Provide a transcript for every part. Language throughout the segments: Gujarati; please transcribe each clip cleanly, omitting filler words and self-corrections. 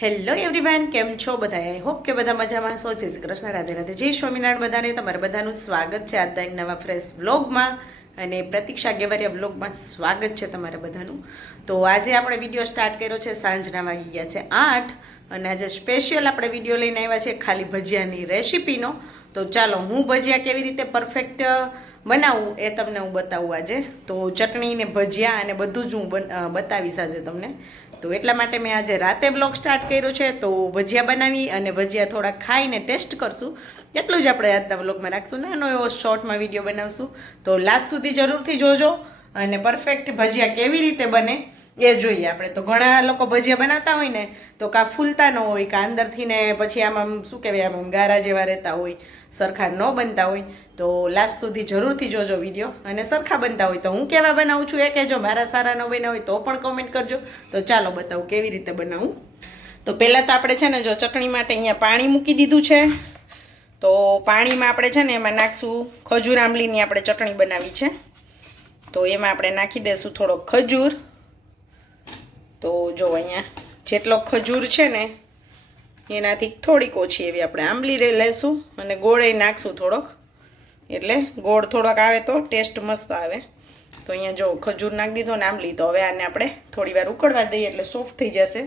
હેલો એવરીવન, કેમ છો બધા? આઈ હોપ કે બધા મજામાં છો. જય શ્રી કૃષ્ણ, રાધે રાધે, જય સ્વામિનારાયણ. બધાને તમારે બધાનું સ્વાગત છે આજના એક નવા ફ્રેશ વ્લોગમાં અને પ્રતીક્ષા ગેવરિયા વ્લોગમાં સ્વાગત છે તમારે બધાનું. તો આજે આપણે વિડીયો સ્ટાર્ટ કર્યો છે, સાંજના વાગી ગયા છે 8 અને આજે સ્પેશિયલ આપણે વિડીયો લઈને આવ્યા છે ખાલી ભજીયાની રેસીપીનો. તો ચાલો હું ભજીયા કેવી રીતે પરફેક્ટ બનાવું એ તમને હું બતાવું આજે. તો ચટણી ને ભજીયા અને બધું જ હું બતાવીશ આજે તમને. તો એટલા માટે મેં આજે રાતે બ્લોગ સ્ટાર્ટ કર્યો છે. તો ભજીયા બનાવી અને ભજીયા થોડા ખાઈને ટેસ્ટ કરશું, એટલું જ આપણે આજના બ્લોગમાં રાખશું. નાનો એવો શોર્ટમાં વિડીયો બનાવશું. તો લાસ્ટ સુધી જરૂરથી જોજો અને પરફેક્ટ ભજીયા કેવી રીતે બને એ જોઈએ. આપણે તો ઘણા લોકો ભજીયા બનાવતા હોય ને તો કાં ફૂલતા ન હોય, કાં અંદરથી ને પછી આમ શું કહેવાય, આમ ગારા જેવા રહેતા હોય, સરખા ન બનતા હોય. તો લાસ્ટ સુધી જરૂરથી જોજો વિડીયો, અને સરખા બનતા હોય તો હું કેવા બનાવું છું એ કહેજો. મારા સારા ન બન્યા હોય તો પણ કોમેન્ટ કરજો. તો ચાલો બતાવું કેવી રીતે બનાવું. તો પહેલાં તો આપણે છે ને જો ચટણી માટે અહીંયા પાણી મૂકી દીધું છે. તો પાણીમાં આપણે છે ને એમાં નાખશું ખજૂર આંબલીની આપણે ચટણી બનાવી છે. તો એમાં આપણે નાખી દઈશું થોડો ખજૂર. તો જો અહીંયા જેટલો ખજૂર છે ને એનાથી થોડીક ઓછી એવી આપણે આંબલી લેશું અને ગોળ નાખશું થોડોક, એટલે ગોળ થોડોક આવે તો ટેસ્ટ મસ્ત આવે. તો અહીંયા જો ખજૂર નાખી દીધો ને આંબલી. તો હવે આને આપણે થોડી વાર ઉકળવા દઈએ એટલે સોફ્ટ થઈ જશે.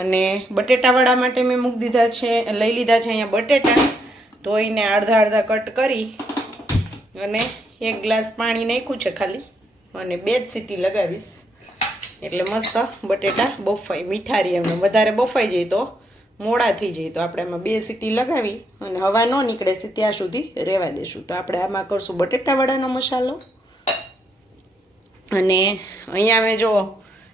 અને બટેટાવાળા માટે મેં મૂકી દીધા છે, લઈ લીધા છે અહીંયા બટેટા. તો એને અડધા અડધા કટ કરી અને 1 ગ્લાસ પાણી નાખ્યું છે ખાલી, અને 2 જ સીટી લગાવીશ એટલે મસ્ત બટેટા બફાઈ મીઠારી. એમને વધારે બફાઈ જાય તો મોડા થઈ જાય. તો આપણે આમાં 2 સીટી લગાવી અને હવા ન નીકળે ત્યાં સુધી રહેવા દઈશું. તો આપણે આમાં કરશું બટેટાવાળાનો મસાલો. અને અહીંયા મેં જો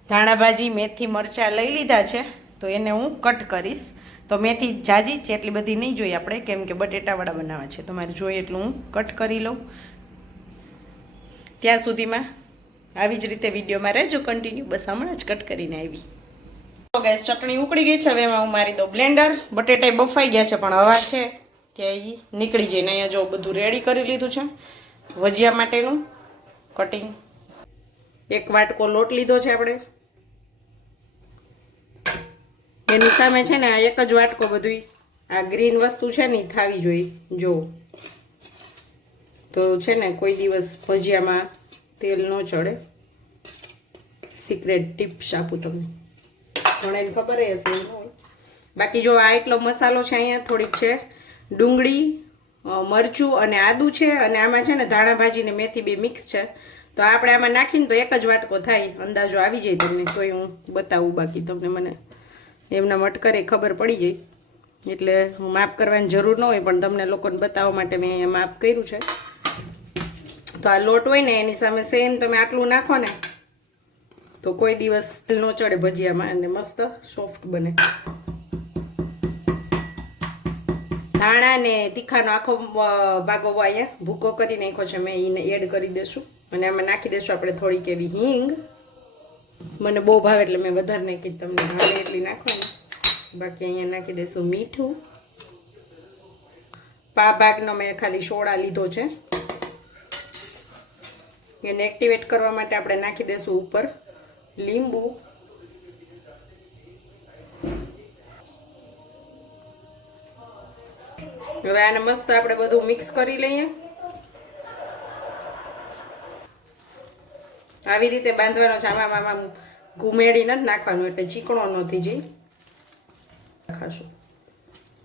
ધાણા ભાજી, મેથી, મરચાં લઈ લીધા છે. તો એને હું કટ કરીશ. તો મેથી જાજી છે એટલી બધી નહીં જોઈએ આપણે, કેમ કે બટેટાવાળા બનાવવા છે. તમારે જોઈએ એટલું હું કટ કરી લઉં. ત્યાં સુધીમાં આવી જ રીતે વિડીયોમાં રહેજો કન્ટિન્યુ. બસ હમણાં જ કટ કરીને આવી. તો ગેસ ચટણી ઉકળી ગઈ છે. હવે એમાં હું મારી દઉં બ્લેન્ડર. બટેટા બફાઈ ગયા છે પણ હવા છે ત્યાં એ નીકળી જાય. ને અહીંયા જો બધું રેડી કરી લીધું છે ભજીયા માટેનું કટિંગ. 1 વાટકો લોટ લીધો છે આપણે. એની સામે છે ને આ 1 જ વાટકો બધું આ ગ્રીન વસ્તુ છે ને એ થાવી જોઈએ. જો તો છે ને કોઈ દિવસ ભજીયામાં તેલ ન ચડે. સિક્રેટ ટિપ્સ આપું તમને, ઘણાને ખબર હશે. બાકી જો આ એટલો મસાલો છે. અહીંયા થોડીક છે ડુંગળી, મરચું અને આદું છે. અને આમાં છે ને ધાણા ભાજી ને મેથી 2 મિક્સ છે. તો આપણે આમાં નાખીને તો 1 જ વાટકો થાય, અંદાજો આવી જાય તમને. તોય હું બતાવું, બાકી તમને મને એમના મટકરે ખબર પડી જાય. એટલે હું માપ કરવાની જરૂર ન હોય, પણ તમને લોકોને બતાવવા માટે મેં અહીંયા માપ કર્યું છે. તો આ લોટ હોય ને એની સામે સેમ તમે આટલું નાખો ને તો કોઈ દિવસ તેલ ન ચડે ભજીયામાં અને મસ્ત સોફ્ટ બને. ધાણા ને તીખાનો આખો ભાગો અહીંયા ભૂકો કરી નાખ્યો છે મેં, એને એડ કરી દઈશું. અને આમાં નાખી દઈશું આપણે થોડીક એવી હિંગ. મને બહુ ભાવે એટલે મેં વધારે નાખી, તમને ભાવે એટલી નાખવાની. બાકી અહીંયા નાખી દઈશું મીઠું. પા ભાગનો મેં ખાલી સોડા લીધો છે. એને એક્ટિવેટ કરવા માટે આપણે નાખી દઈશું ઉપર લીંબુ. હવે આને મસ્ત આપણે બધું મિક્સ કરી લઈએ. આવી રીતે બાંધવાનો છે. આમાં ઘુમેડી નથી નાખવાનું એટલે ચીકણો ન થઈ જાય. ખાશું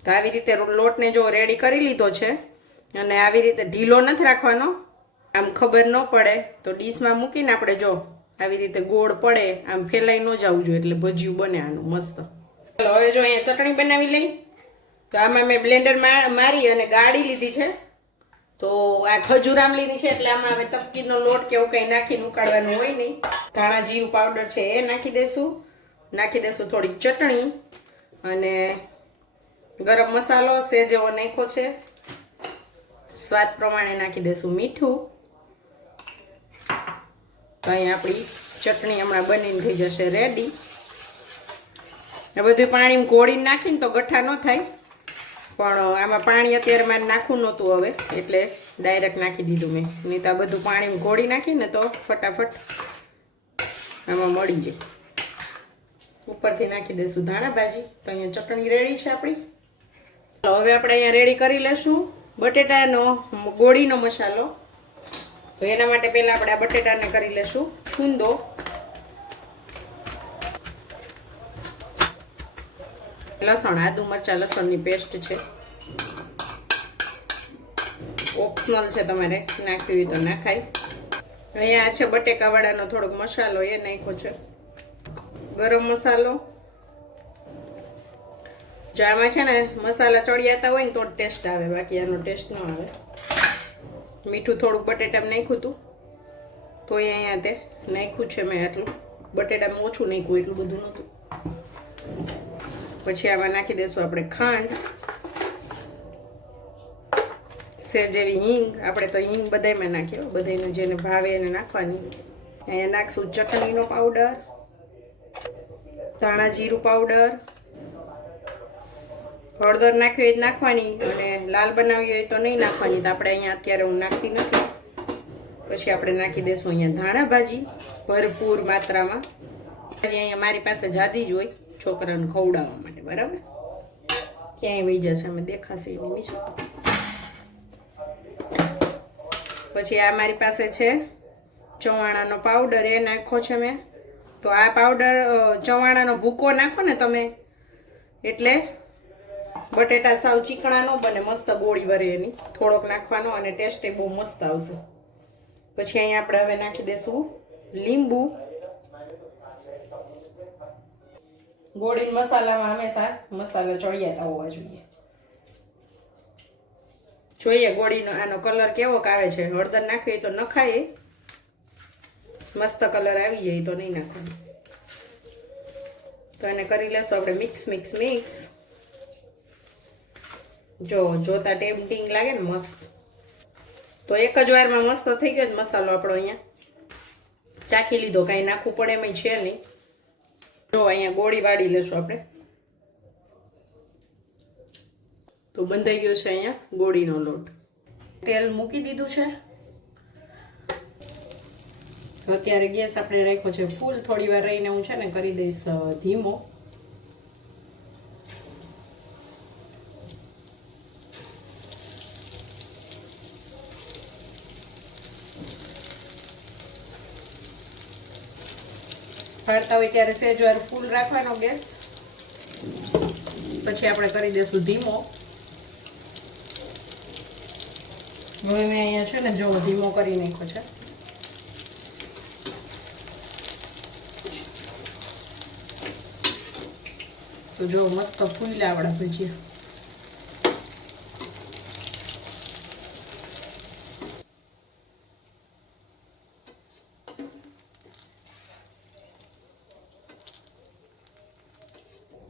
તો આવી રીતે લોટને જો રેડી કરી લીધો છે. અને આવી રીતે ઢીલો નથી રાખવાનો, આમ ખબર ન પડે તો ડીશમાં મૂકીને આપણે જો આવી રીતે ગોળ પડે આમ ફેલાઈ ન જવું જોઈએ, એટલે ભજીયું બને આનું મસ્ત. ચાલો હવે જો અહીંયા ચટણી બનાવી લઈ. તો આમાં મેં બ્લેન્ડર મારી અને ગાળી લીધી છે. તો આ ખજૂર આંબલીની છે એટલે આમાં હવે તપકીનો લોટ કે એવું કંઈ નાખીને ઉકાળવાનું હોય નહીં. ધાણા જીરું પાવડર છે એ નાખી દઈશું. નાખી દઈશું થોડીક ચટણી અને ગરમ મસાલો સેજ એવો નાખ્યો છે. સ્વાદ પ્રમાણે નાખી દઈશું મીઠું. તો અહીં આપણી ચટણી હમણાં બનીને થઈ જશે રેડી. આ બધું પાણી ઘોળીને નાખીને તો ગઠ્ઠા ન થાય, પણ આમાં પાણી અત્યારે મારે નાખવું નહોતું હવે એટલે ડાયરેક્ટ નાખી દીધું મેં. નહીં તો આ બધું પાણી ઘોળી નાખીને તો ફટાફટ આમાં મળી જાય. ઉપરથી નાખી દઈશું ધાણા ભાજી. તો અહીંયા ચટણી રેડી છે આપણી. ચાલો હવે આપણે અહીંયા રેડી કરી લઈશું બટેટાનો ગોળીનો મસાલો. તો એના માટે પહેલાં આપણે આ બટેટાને કરી લઈશું છૂંદો. લસણ, આદુ મરચાં લસણની પેસ્ટ છે. ઓપ્શનલ છે, તમારે નાખવી હોય તો નાખાય. અહીંયા છે બટેકાવાળાનો થોડોક મસાલો, એ નાખ્યો છે. ગરમ મસાલો. જો આમાં છે ને મસાલા ચડિયાતા હોય ને તો ટેસ્ટ આવે, બાકી આનો ટેસ્ટ ન આવે. મીઠું થોડુંક બટેટામાં નાખ્યું હતું તો અહીંયા તે નાખ્યું છે મેં આટલું. બટેટામાં ઓછું નાખ્યું, એટલું બધું નહોતું. પછી આમાં નાખી દઈશું આપણે ખાંડ, સેજ એવી હિંગ. આપણે તો હિંગ બધામાં નાખ્યો, બધાને જેને ભાવે એને નાખવાની. અહીંયા નાખશું ચટણીનો પાવડર, ધાણા જીરું પાવડર, હળદર નાખવી હોય તો નાખવાની, અને લાલ બનાવવી હોય તો નહીં નાખવાની. તો આપણે અહીંયા અત્યારે હું નાખતી નથી. પછી આપણે નાખી દઈશું અહીંયા ધાણા ભાજી ભરપૂર માત્રામાં. અહીંયા મારી પાસે જાજી જ હોય છોકરાને ખવડાવવા માટે, બરાબર. ક્યાંય વહી જશે, અમે દેખાશે એની મીઠું. પછી આ મારી પાસે છે ચવાણાનો પાવડર, એ નાખો છે મેં. તો આ પાવડર ચવાણાનો ભૂકો નાખો ને તમે, એટલે બટેટા સાવ ચીકણા ન બને, મસ્ત ગોળી વરે એની. થોડોક નાખવાનો અને ટેસ્ટ એ બહુ મસ્ત આવશે. પછી અહીંયા આપણે હવે નાખી દઈશું લીંબુ. ગોળી મસાલામાં હંમેશા મસાલો ચડિયાતા હોવા જોઈએ. જોઈએ ગોળીનો આનો કલર કેવો આવે છે. હળદર નાખવી તો નખાય, મસ્ત કલર આવી જાય તો નહીં નાખવાનું. તો એને કરી લેશું આપણે મિક્સ મિક્સ મિક્સ. જો જોતા ટેમ્પટિંગ લાગે ને મસ્ત. તો એક જ વારમાં મસ્ત થઈ ગયો મસાલો આપણો. અહીંયા ચાખી લીધો, કાંઈ નાખવું પડે એમ છે નહીં. જો અહીંયા ગોળી વાળી લેશું આપણે. તો બંધાઈ ગયો છે અહીંયા ગોળીનો લોટ. તેલ મૂકી દીધું છે. અત્યારે ગેસ આપણે રાખ્યો છે ફૂલ. થોડી વાર રહીને હું છે ને કરી દઈશ ધીમો. ફાળતા હોય ત્યારે સહેજ વાર ફૂલ રાખવાનો ગેસ. પછી આપણે કરી દઈશું ધીમો. હવે મેં અહીંયા છે ને જો ધીમો કરી નાખ્યો છે. તો જો મસ્ત ફૂલ્યા આપણા ભજીયા.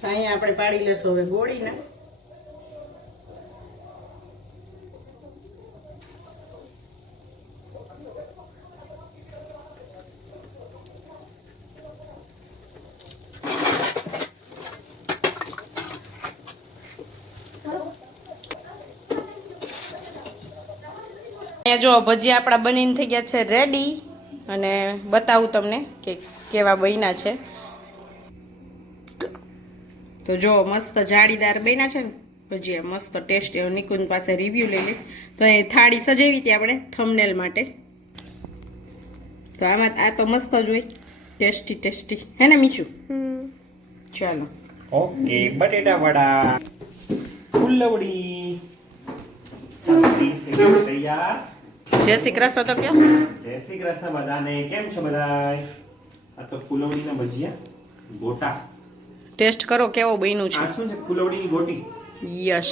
અહીંયા આપણે પાડી લેશું હવે ગોળીને. અહીંયા જો ભજીયા આપણા બનીને થઈ ગયા છે રેડી. અને બતાવું તમને કે કેવા બન્યા છે. તો જો મસ્ત જાળીદાર બન્યા છે ને ભજીયા, મસ્ત ટેસ્ટી. નિકુંજ પાસે રિવ્યૂ લઈ લે. તો એ થાળી સજાવી હતી આપણે થંબનેલ માટે. તો આમાં આ તો મસ્ત જ હોય, ટેસ્ટી ટેસ્ટી, હે ને મીઠું? ચાલો ઓકે, બટેટા વડા ફુલવડી તૈયાર. જય શ્રી કૃષ્ણ. તો કયો જય શ્રી કૃષ્ણ બધાને. કેમ છો બધા? આ તો ફુલવડીના ભજીયા ગોટા. ટેસ્ટ કરો કેવો બન્યું છે. આ શું છે? ફુલવડીની ગોટી. યસ.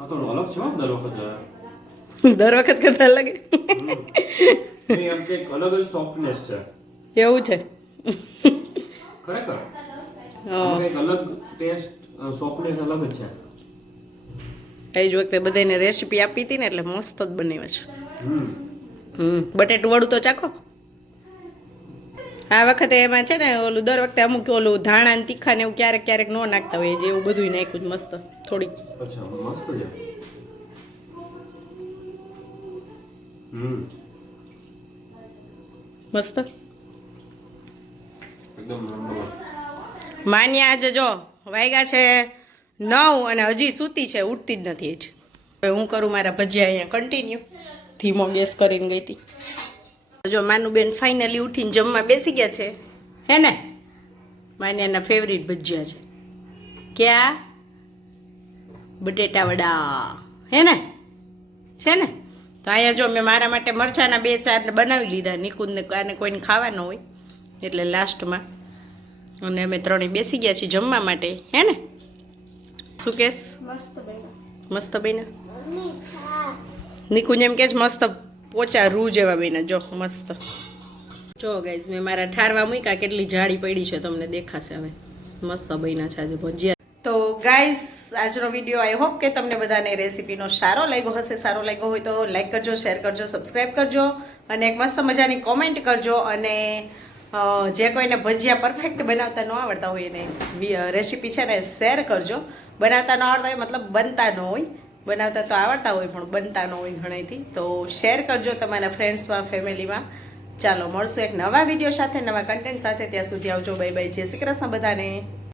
આ તો અલગ છે દર વખત. દર વખત કરતા લાગે. એમ કે અલગ જ સોફ્ટનેસ છે. એવું છે ખરેખર. એક અલગ ટેસ્ટ, સોફ્ટનેસ અલગ જ છે. એ જ વખતે બધાને રેસીપી આપી હતી ને એટલે મસ્ત જ બનાવ્યા છે. બટેટું વડું તો ચાખો. આ વખતે એમાં છે ને ઓલું દર વખતે અમુક ઓલું ધાણા ને તીખા ને એવું ક્યારેક ક્યારેક ન નાખતા હોય, જેવું બધું નાખ્યું મસ્ત થોડીક. અચ્છા, મસ્ત છે. મસ્ત. એકદમ નંબર 1. માન્યા આજે જો વાગ્યા છે 9 અને હજી સૂતી છે, ઉઠતી જ નથી જ. હવે હું કરું મારા ભજીયા અહીંયા કન્ટિન્યુ. ધીમો ગેસ કરીને ગઈ હતી. જો માનુબેન ફાઇનલી ઉઠીને જમવા બેસી ગયા છે, હે ને? માન્યાના ફેવરિટ ભજીયા છે. ક્યાં? બટેટા વડા, હે ને? છે ને? તો અહીંયા જો મેં મારા માટે મરચાના 2-4 બનાવી લીધા. નિકુંજને આને કોઈને ખાવાનો હોય એટલે લાસ્ટમાં. અને અમે ત્રણેય બેસી ગયા છીએ જમવા માટે, હે ને? શું કેસ? મસ્ત બન્યા. નિકુંજ એમ કે છે મસ્ત પોચા રૂ જેવા બન્યા. જો મસ્ત. જો ગાઈઝ મેં મારા ઠારવા મૂક્યા, કેટલી જાડી પડી છે તમને દેખાશે હવે. મસ્ત બન્યા છે આજે ભજીયા. તો ગાઈઝ આજનો વિડીયો આઈ હોપ કે તમને બધાને રેસીપીનો સારો લાગ્યો હશે. સારો લાગ્યો હોય તો લાઈક કરજો, શેર કરજો, સબસ્ક્રાઈબ કરજો અને એક મસ્ત મજાની કોમેન્ટ કરજો. અને જે કોઈને ભજીયા પરફેક્ટ બનાવતા ન આવડતા હોય એને રેસીપી છે ને શેર કરજો. બનાવતા ન આવડતા હોય મતલબ બનતા ન હોય, બનાવતા તો આવડતા હોય પણ બનતા ન હોય ઘણાથી, તો શેર કરજો તમારા ફ્રેન્ડ્સમાં, ફેમિલીમાં. ચાલો મળશું એક નવા વિડીયો સાથે, નવા કન્ટેન્ટ સાથે. ત્યાં સુધી આવજો. Bye bye. જય શ્રી કૃષ્ણ બધાને.